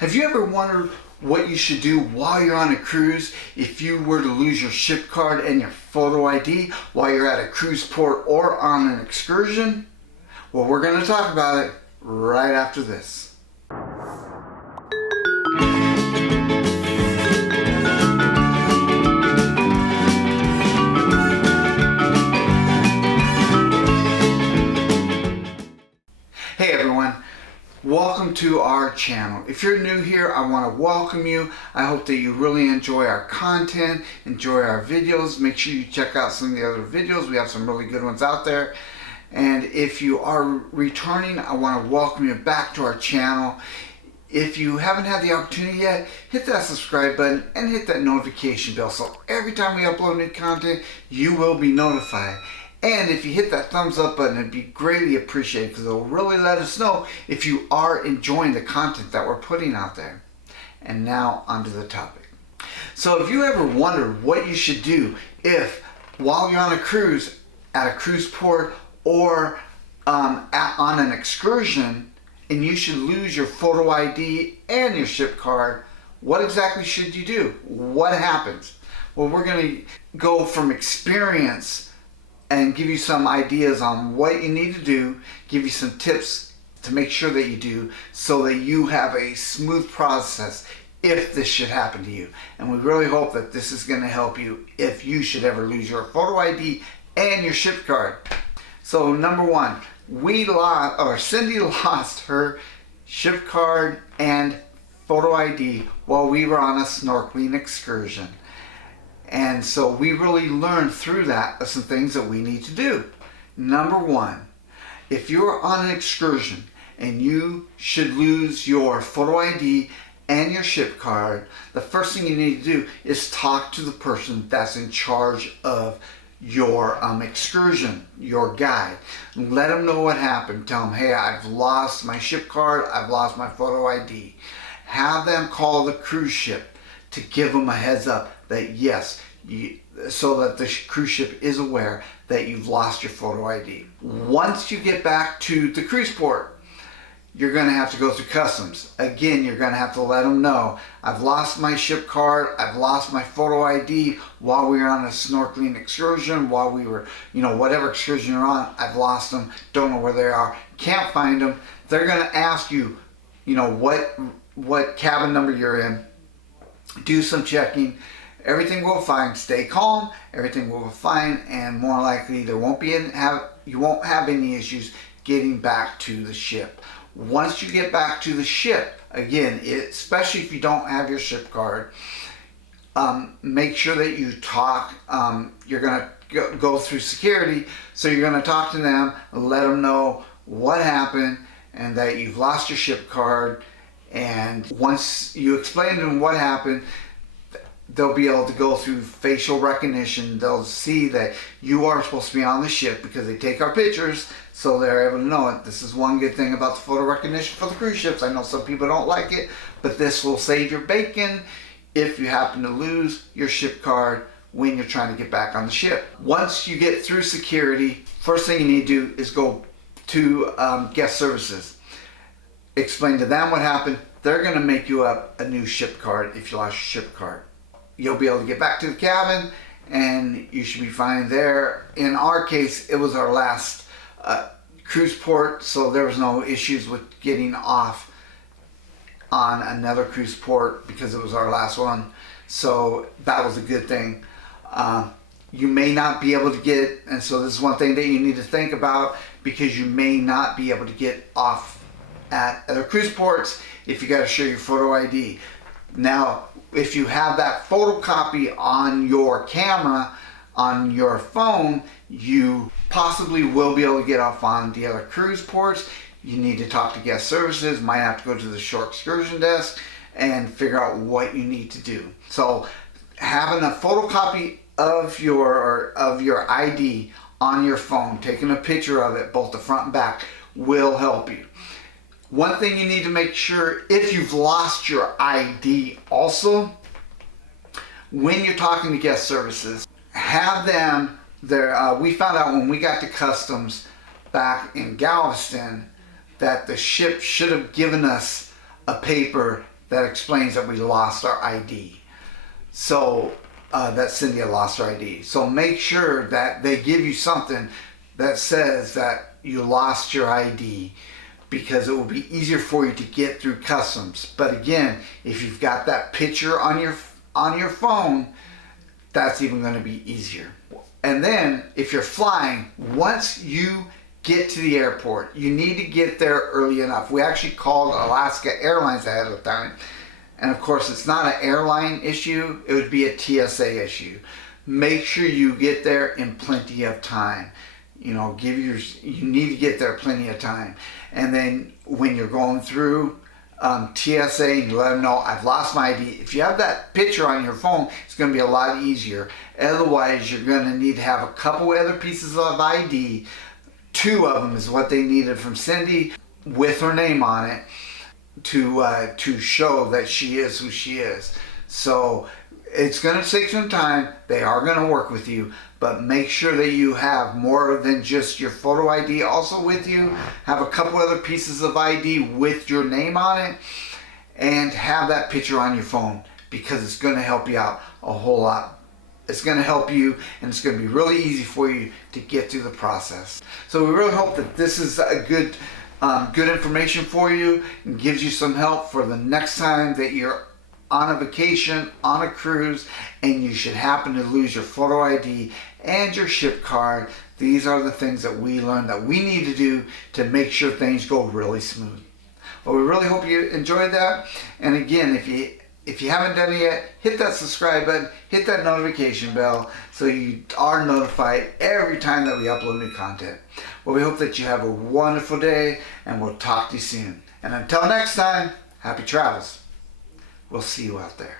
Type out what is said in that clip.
Have you ever wondered what you should do while you're on a cruise if you were to lose your ship card and your photo ID while you're at a cruise port or on an excursion? Well, we're going to talk about it right after this. Hey everyone, welcome to our channel. If you're new here, I want to welcome you. I hope that you really enjoy our content, enjoy our videos. Make sure you check out some of the other videos. We have some really good ones out there. And if you are returning, I want to welcome you back to our channel. If you haven't had the opportunity yet, hit that subscribe button and hit that notification bell so every time we upload new content, you will be notified. And if you hit that thumbs up button, it'd be greatly appreciated because it'll really let us know if you are enjoying the content that we're putting out there. And now onto the topic. So if you ever wondered what you should do if while you're on a cruise, at a cruise port or on an excursion, and you should lose your photo ID and your ship card, what exactly should you do? What happens? Well, we're going to go from experience and give you some ideas on what you need to do, give you some tips to make sure that you do so that you have a smooth process if this should happen to you. And we really hope that this is going to help you if you should ever lose your photo ID and your ship card. So number one, Cindy lost her ship card and photo ID while we were on a snorkeling excursion. And so we really learned through that some things that we need to do. Number one, if you're on an excursion and you should lose your photo ID and your ship card, the first thing you need to do is talk to the person that's in charge of your excursion, your guide. Let them know what happened. Tell them, hey, I've lost my ship card, I've lost my photo ID. Have them call the cruise ship to give them a heads up that yes, so that the cruise ship is aware that you've lost your photo ID. Once you get back to the cruise port, you're going to have to go through customs. Again, you're going to have to let them know, I've lost my ship card, I've lost my photo ID while we were on a snorkeling excursion, while we were, whatever excursion you're on, I've lost them, don't know where they are, can't find them. They're going to ask you, what cabin number you're in. Do some checking. Everything will be fine. Stay calm. Everything will be fine, and more likely you won't have any issues getting back to the ship. Once you get back to the ship, again, especially if you don't have your ship card, make sure that you talk. You're going to go through security, so you're going to talk to them, let them know what happened and that you've lost your ship card. And once you explain to them what happened, they'll be able to go through facial recognition. They'll see that you are supposed to be on the ship because they take our pictures, so they're able to know it. This is one good thing about the photo recognition for the cruise ships. I know some people don't like it, but this will save your bacon if you happen to lose your ship card when you're trying to get back on the ship. Once you get through security, first thing you need to do is go to guest services. Explain to them what happened. They're going to make you up a new ship card if you lost your ship card. You'll be able to get back to the cabin and you should be fine there. In our case, it was our last cruise port, so there was no issues with getting off on another cruise port because it was our last one. So that was a good thing. You may not be able to get, and so this is one thing that you need to think about, because you may not be able to get off at other cruise ports if you got to show your photo ID. Now, if you have that photocopy on your camera, on your phone, you possibly will be able to get off on the other cruise ports. You need to talk to guest services, might have to go to the shore excursion desk and figure out what you need to do. So having a photocopy of your ID on your phone, taking a picture of it, both the front and back, will help you. One thing you need to make sure, if you've lost your ID also, when you're talking to guest services, have them there. We found out when we got to customs back in Galveston that the ship should have given us a paper that explains that we lost our ID. So that Cindy had lost her ID. So make sure that they give you something that says that you lost your ID, because it will be easier for you to get through customs. But again, if you've got that picture on your phone, that's even going to be easier. And then if you're flying, once you get to the airport, you need to get there early enough. We actually called Alaska Airlines ahead of time. And of course, it's not an airline issue, it would be a TSA issue. Make sure you get there in plenty of time. You know, you need to get there plenty of time. And then when you're going through TSA, you let them know, I've lost my ID. If you have that picture on your phone, it's going to be a lot easier. Otherwise, you're going to need to have a couple other pieces of ID. 2 of them is what they needed from Cindy, with her name on it, to show that she is who she is. So it's going to take some time. They are going to work with you, but make sure that you have more than just your photo ID also with you. Have a couple other pieces of ID with your name on it, and have that picture on your phone, because it's going to help you out a whole lot. It's going to help you, and it's going to be really easy for you to get through the process. So we really hope that this is a good information for you, and gives you some help for the next time that you're on a vacation, on a cruise, and you should happen to lose your photo ID and your ship card. These are the things that we learned that we need to do to make sure things go really smooth. Well, we really hope you enjoyed that. And again, if you haven't done it yet, hit that subscribe button, hit that notification bell, so you are notified every time that we upload new content. Well, we hope that you have a wonderful day, and we'll talk to you soon. And until next time, happy travels. We'll see you out there.